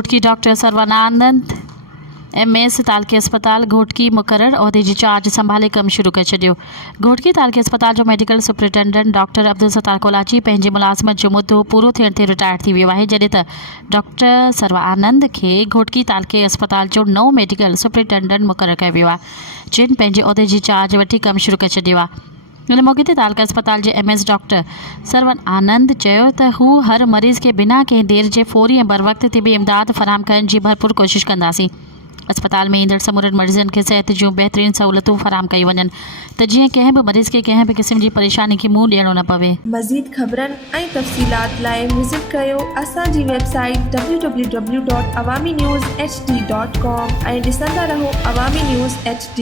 घोटकी डॉक्टर सर्वानंद MS तालके अस्पताल घोटकी मुक़रर उहिदे जी चार्ज संभाले कम शुरू करे छॾियो। घोटकी तालके अस्पताल जो medical superintendent doctor Abdul Sattar Kolachi पंहिंजी मुलाज़मत जो मुद्दो पूरो थियण ते रिटायर थी वियो आहे, जॾहिं त डॉक्टर सर्वानंद खे घोटकी तालके अस्पताल जो नओं मेडिकल सुपरिटेंडेंट मुक़रर कयो वियो आहे, जिन पंहिंजे उहिदे जी चार्ज वठी कम शुरू करे छॾियो आहे। इन मौक़े ते तालका अस्पताल जे MS डॉक्टर सर्वानंद चयो त हू हर मरीज़ खे बिना कंहिं देर जे फौरी ऐं बर वक़्त तिबी इमदाद फराहम करण जी भरपूर कोशिश कंदासीं। अस्पताल में ईंदड़ समूरनि मरीज़नि खे सिहत जूं बहितरीन सहूलतूं फराहम कयूं वञनि त जीअं कंहिं बि मरीज़ खे कंहिं बि क़िस्म जी परेशानी खे मुंहुं ॾियणो न पवे। मज़ीद ख़बरनि ऐं तफ़सीलात लाइ विज़िट कयो असांजी वेबसाइट www.awamiNewsHD.com ऐं ॾिसंदा रहो अवामी न्यूज़ HD।